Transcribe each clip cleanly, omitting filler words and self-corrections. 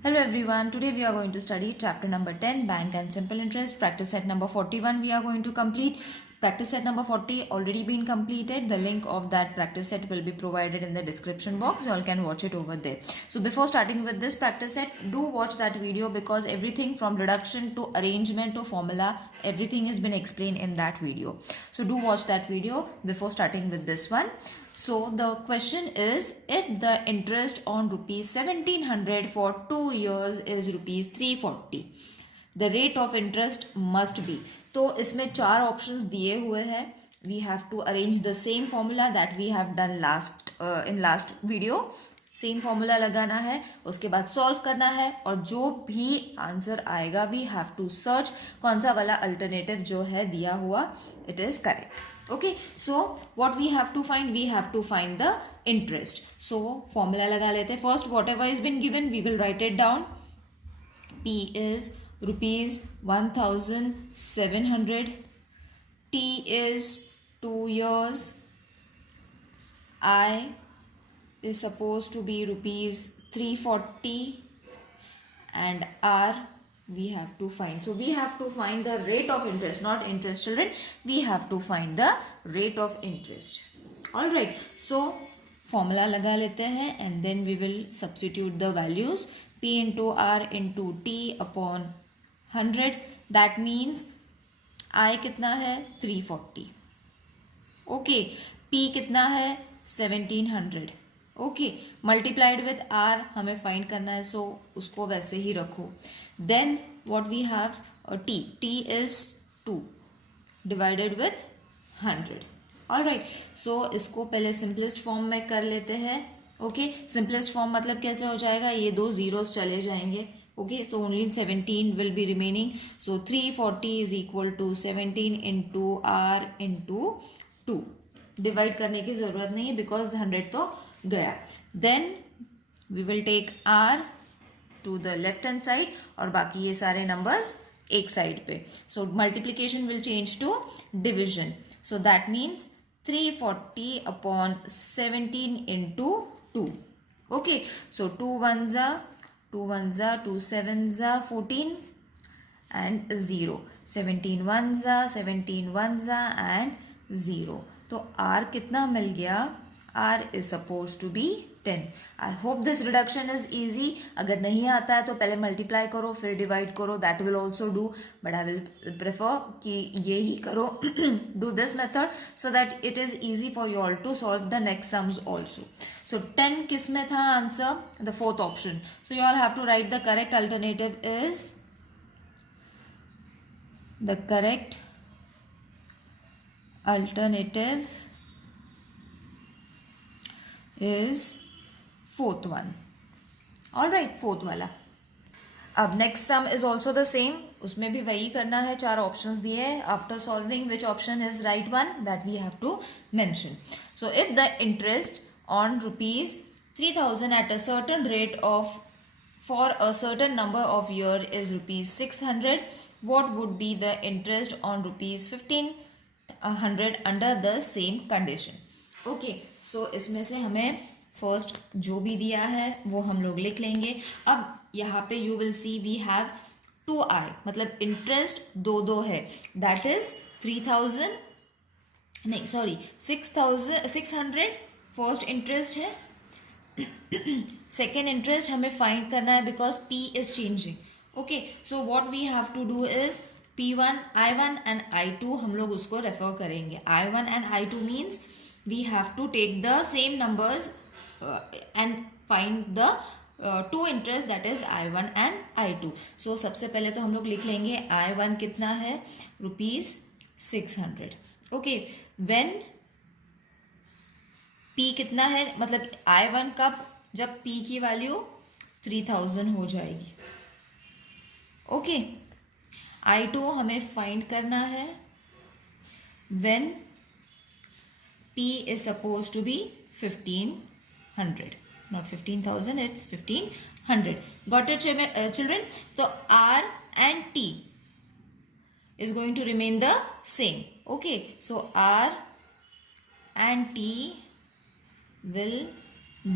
Hello everyone, today we are going to study chapter number 10, Bank and Simple Interest, practice set number 41 we are going to complete. Practice set number 40 already been completed. The link of that practice set will be provided in the description box. You all can watch it over there. So before starting with this practice set, do watch that video because everything from reduction to arrangement to formula, everything has been explained in that video. So do watch that video before starting with this one. So the question is, if the interest on rupees 1700 for 2 years is rupees 340, the rate of interest must be. तो इसमें चार options दिए हुए हैं. We have to arrange the same formula that we have done in last video. Same formula लगाना है, उसके बाद सॉल्व करना है और जो भी आंसर आएगा वी हैव टू सर्च कौन सा वाला अल्टरनेटिव जो है दिया हुआ it is correct. Okay, so what we have to find? We have to find the interest. So formula लगा लेते हैं. First, whatever is been given, we will write it down. P is rupees 1700. T is 2 years. I is supposed to be rupees 340. And R we have to find. So we have to find the rate of interest, not interest children. We have to find the rate of interest. All right. So formula लगा लेते हैं and then we will substitute the values. P into R into T upon 100. That means I कितना है 340. Okay. P कितना है 1700. Okay, multiplied with R हमें find करना है, सो उसको वैसे ही रखो. Then what we have T. T is 2 divided with 100. Alright, so इसको पहले सिंपलेस्ट फॉर्म में कर लेते हैं. ओके, सिंपलेस्ट फॉर्म मतलब कैसे हो जाएगा, ये दो जीरोस चले जाएंगे. Okay, so only 17 will be remaining. So 340 is equal to 17 into R into 2. Divide करने की जरूरत नहीं है बिकॉज 100 तो गया. Then we will take R to the left hand side और बाकी ये सारे नंबर्स एक साइड पे. So multiplication will change to division. So that means 340 upon 17 into 2. Okay, so 2 1 जा 2 7 जा 14 एंड 0. 17 1 जा 17 1 जा एंड 0. तो R कितना मिल गया, R is supposed to be 10. I hope this reduction is easy. अगर नहीं आता है तो पहले मल्टीप्लाई करो फिर डिवाइड करो, that will also do, but I will prefer कि ये ही करो. Do this method so that it is easy for you all to solve the next sums also. So 10 किस में था answer, the fourth option. So you all have to write the correct alternative is, the correct alternative is fourth one. All right, fourth वाला. अब next sum is also the same. उसमें भी वही करना है, चार options दिए हैं. After solving which option is right one, that we have to mention. So if the interest on rupees 3000 at a certain rate of for a certain number of year is rupees 600, what would be the interest on rupees 1500 under the same condition? Okay, so इसमें से हमें first जो भी दिया है वो हम लोग लिख लेंगे. अब यहाँ पे you will see we have 2i, मतलब इंटरेस्ट दो है, दैट इज 3000 नहीं सॉरी 600 फर्स्ट इंटरेस्ट है. सेकेंड इंटरेस्ट हमें फाइंड करना है because p is changing. Okay, so what we have to do is P1, I1 and I2 हम लोग उसको रेफर करेंगे. I1 and I2 means we have to take the same numbers and find the two interest, that is I1 and I2. सो सबसे पहले तो हम लोग लिख लेंगे I1 कितना है रुपीज 600. ओके, व्हेन P कितना है, मतलब I1 कब, जब P की वैल्यू 3000 हो जाएगी. ओके, I2 हमें फाइंड करना है when P is supposed to be 1500, not 15,000, it's 1500. Got it children? So R and T is going to remain the same. Okay, so R and T will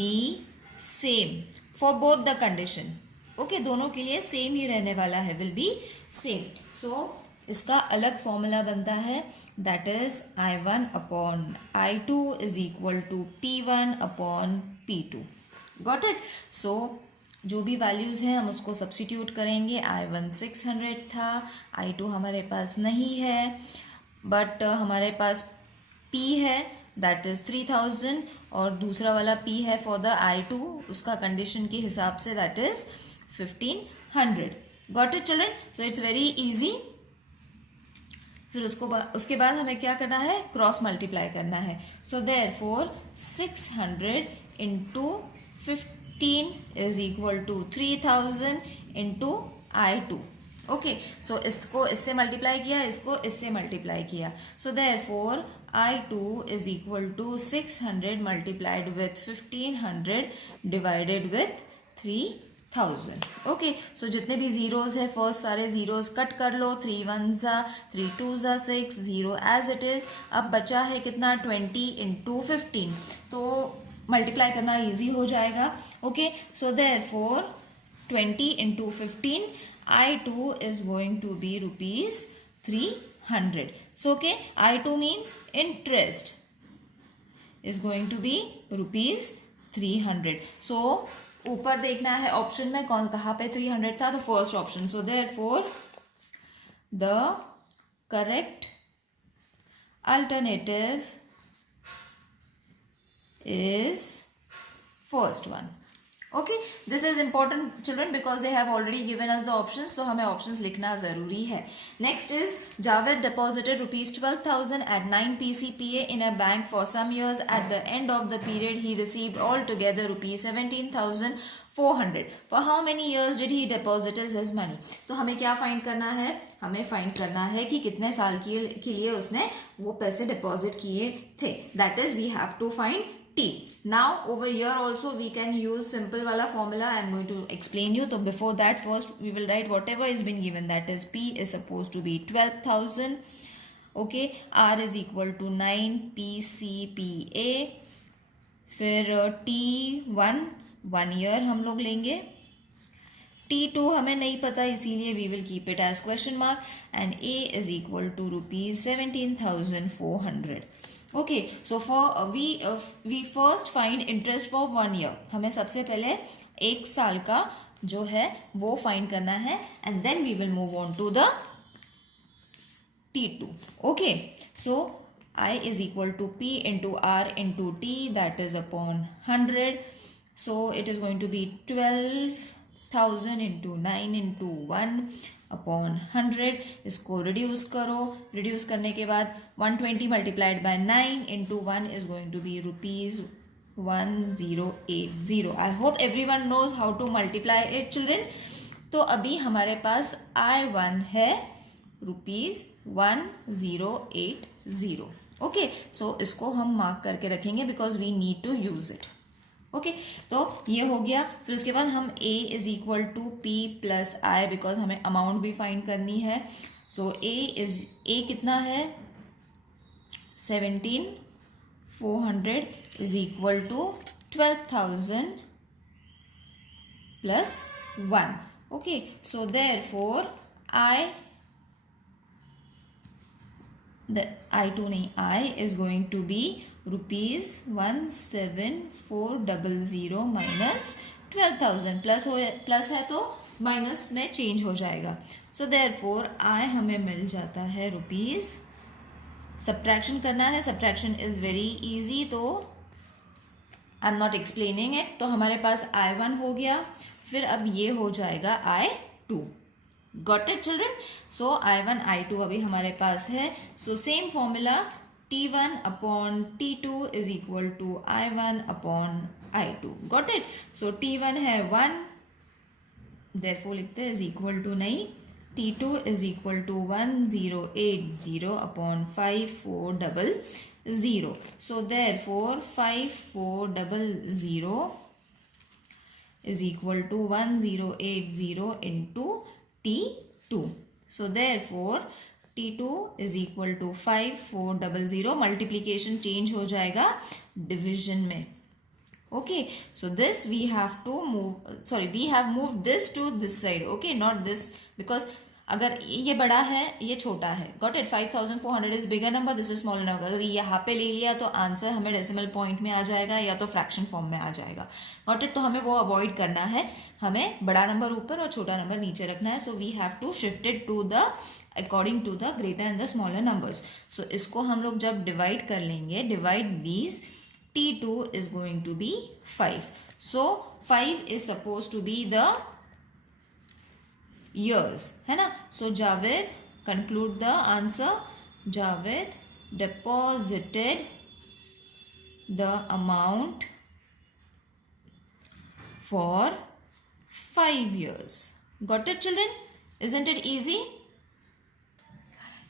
be same for both the condition. Okay, दोनों के लिए same ही रहने वाला है, will be same. सो इसका अलग formula बनता है, that is I1 upon I2 is equal to P1 upon P2. Got it. So जो भी वैल्यूज़ हैं हम उसको सब्स्टिट्यूट करेंगे. I1 600 था, I2 हमारे पास नहीं है, बट हमारे पास P है दैट इज़ 3000 और दूसरा वाला P है फॉर द I2, उसका कंडीशन के हिसाब say that is 1500. Got it children. So it's very easy. फिर उसके बाद हमें क्या करना है, क्रॉस मल्टीप्लाई करना है. So therefore 600 into 15 is equal to 3000 into I2. Okay, so इसको इससे मल्टीप्लाई किया, इसको इससे मल्टीप्लाई किया. So therefore I2 is equal to 600 multiplied with 1500 divided with 3000. Okay, so जितने भी जीरोज है फर्स्ट सारे जीरोज कट कर लो. 3 1 ज़ा 3 2 ज़ा 6, 0 एज इट इज़. अब बचा है कितना, 20 इंटू 15, तो मल्टीप्लाई करना ईजी हो जाएगा. Okay, so therefore 20 into 15 I2 is going to be rupees 300. So okay, I2 means interest is going to be rupees 300. So ऊपर देखना है ऑप्शन में कौन कहाँ पे 300 था, तो first option. So therefore the correct alternative is first one. Okay, this is important children because they have already given us the options, तो हमें ऑप्शंस लिखना जरूरी है. Next is Javed deposited ₹12,000 at 9 PCPA in a bank for some years. At the end of the period he received altogether ₹17,400. For how many years did he deposit his money? तो हमें क्या find करना है, हमें find करना है कि कितने साल के लिए उसने वो पैसे डिपॉजिट किए थे. That is we have to find T. Now over here also we can use simple wala formula. I am going to explain you. So before that, first we will write whatever is been given. That is P is supposed to be 12,000. Okay, R is equal to 9 PCPA. फिर T1 1 year हम लोग लेंगे. T2 हमें नहीं पता, इसीलिए we will keep it as question mark. And A is equal to ₹17,400. Okay, so for we first find interest for 1 year. हमें सबसे पहले 1 साल का जो है वो फाइंड करना है, and then we will move on to the T2. Okay, so I is equal to P into R into T, that is upon 100. So it is going to be 12,000 into 9 into 1 upon 100. इसको reduce करो, reduce करने के बाद 120 multiplied by 9 into 1 is going to be ₹1080. I hope everyone knows how to multiply it children. तो अभी हमारे पास I1 है ₹1080. Okay, so इसको हम मार्क करके रखेंगे because we need to use it. Okay, तो ये हो गया. फिर उसके बाद हम A is equal to P plus I, because हमें अमाउंट भी फाइंड करनी है. सो A कितना है, 17,400 is equal to 12,000 plus 1. Okay, so therefore I2 नहीं, I is going to be ₹17,400 minus 12,000. Plus है तो माइनस में चेंज हो जाएगा. सो देयरफॉर I हमें मिल जाता है रुपीज़. सब्ट्रैक्शन करना है, सब्ट्रैक्शन इज़ वेरी इजी, तो I am not explaining it. तो हमारे पास I1 हो गया, फिर अब ये हो जाएगा I2. Got it children. So I1 I2 अभी हमारे पास है. So same formula, T1 upon T2 is equal to I1 upon I2. Got it? So T1 है 1, therefore लिखते हैं is equal to नहीं, T2 is equal to 1080 upon 5400. So therefore 5400 is equal to 1080 into T2. So therefore T2 is equal to 5400. Multiplication change हो जाएगा division में. Okay, so this we have to move, sorry, we have moved this to this side. Okay, not this, because अगर ये बड़ा है ये छोटा है. Got it? 5400 is bigger number, this is smaller number. अगर ये यहाँ पे ले लिया तो आंसर हमें डेसिमल पॉइंट में आ जाएगा या तो फ्रैक्शन फॉर्म में आ जाएगा. Got it? तो हमें वो अवॉइड करना है, हमें बड़ा नंबर ऊपर और छोटा नंबर नीचे रखना है. So we have to shift it to the according to the greater and the smaller numbers. So इसको हम लोग जब डिवाइड कर लेंगे, divide these, T2 is going to be 5. So 5 is supposed to be the years, है ना. So Javed, conclude the answer. Javed deposited the amount for 5 years. Got it, children? Isn't it easy?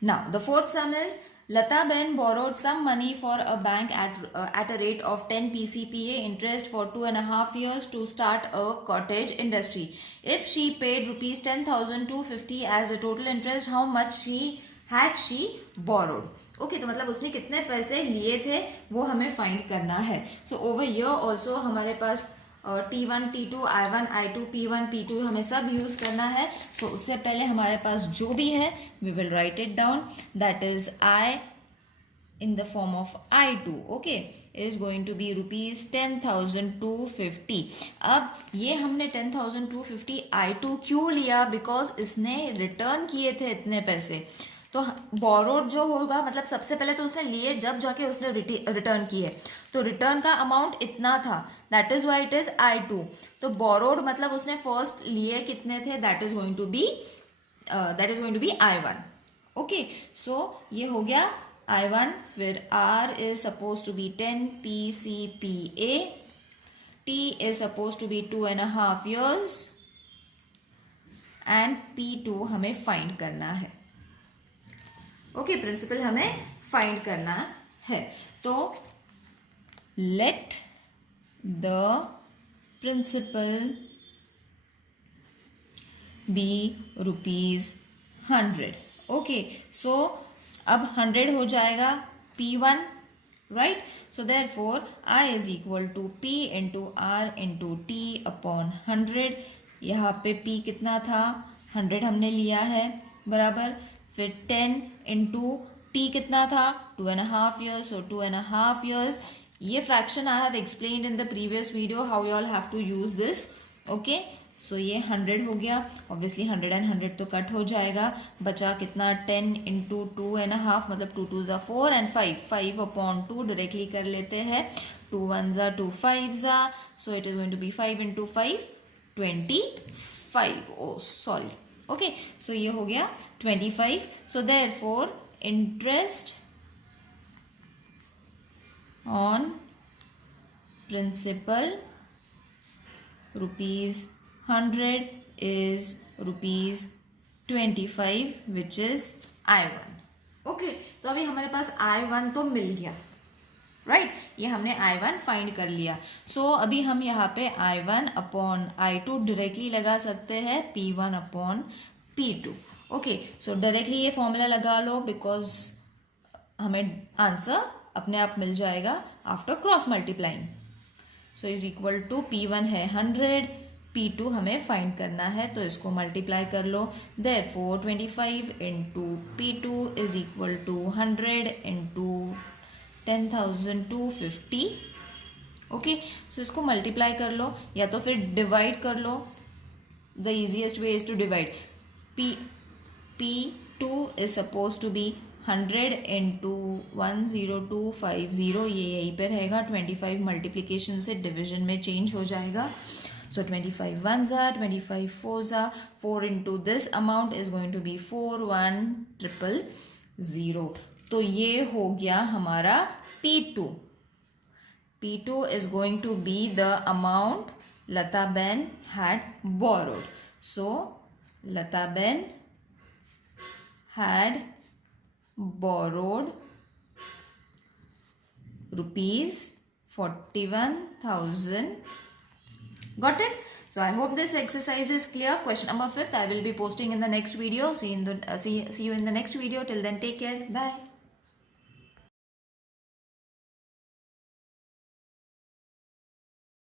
Now the fourth sum is Lata Ben borrowed some money for a bank at a rate of 10 PCPA interest for 2.5 years to start a cottage industry. If she paid rupees 10,250 as a total interest, how much had she borrowed? Okay, तो मतलब उसने कितने पैसे लिए थे वो हमें find करना है. So over here also हमारे पास T1, T2, I1, I2, P1, P2 हमें सब यूज़ करना है. सो उससे पहले हमारे पास जो भी है we will write it down. That is I in the form of I2. Okay, is going to be rupees 10,250. अब ये हमने 10,250 I2 क्यों लिया? बिकॉज इसने रिटर्न किए थे इतने पैसे. तो बोरोड जो होगा मतलब सबसे पहले तो उसने लिए जब जाके उसने रिटर्न किए, तो रिटर्न का अमाउंट इतना था, that is why it is I2. तो बोरोड मतलब उसने फर्स्ट लिए कितने थे, that is going to be I1. Okay, so ये हो गया I1. फिर R is supposed to be 10 PCPA, T is supposed to be 2.5 years and P2 हमें फाइंड करना है. ओके, प्रिंसिपल हमें फाइंड करना है. तो let the principal be ₹100. Okay, so अब 100 हो जाएगा P1, right. So therefore I is equal to P into R into T upon 100. यहाँ पे P कितना था, 100 हमने लिया है, बराबर. फिर 10 इंटू T कितना था, 2.5 years. So 2.5 years. ये fraction I have explained in the previous video how you all have to use this. Okay, so ये 100 हो गया. ऑब्वियसली 100 एंड 100 तो कट हो जाएगा, बचा कितना 10 इंटू 2.5 मतलब 2 2 4 एंड 5 अपॉन 2 डायरेक्टली कर लेते हैं. 2 1 2 5. So it is going to be 5 into 5 25. Oh sorry. Okay, so ये हो गया 25. So therefore interest on principal ₹100 is ₹25 which is I1. Okay, तो अभी हमारे पास I1 तो मिल गया, राइट. ये हमने I1 फाइंड कर लिया. सो अभी हम यहाँ पे I1 अपॉन I2 डायरेक्टली लगा सकते हैं P1 upon P2. Okay, so directly ये फॉर्मूला लगा लो बिकॉज हमें आंसर अपने आप मिल जाएगा after cross multiplying. So is equal to P1 है 100, P2 हमें फाइंड करना है, तो इसको मल्टीप्लाई कर लो. Therefore 25 into P2 is equal to 100 into 10,250. Okay, so इसको मल्टीप्लाई कर लो या तो फिर डिवाइड कर लो. The easiest way is to divide. P2 is supposed to be 100 into 10250. ये यहीं पे रहेगा. 25 मल्टीप्लीकेशन से डिविजन में चेंज हो जाएगा. So 25 1s are 25 4s are 4 into this amount is going to be 41000. तो ये हो गया हमारा P2. P2 is going to be the amount Lata Ben had borrowed. So Lata Ben had borrowed ₹41,000. Got it? So I hope this exercise is clear. Question number 5 I will be posting in the next video. See you in the next video. Till then, take care. Bye.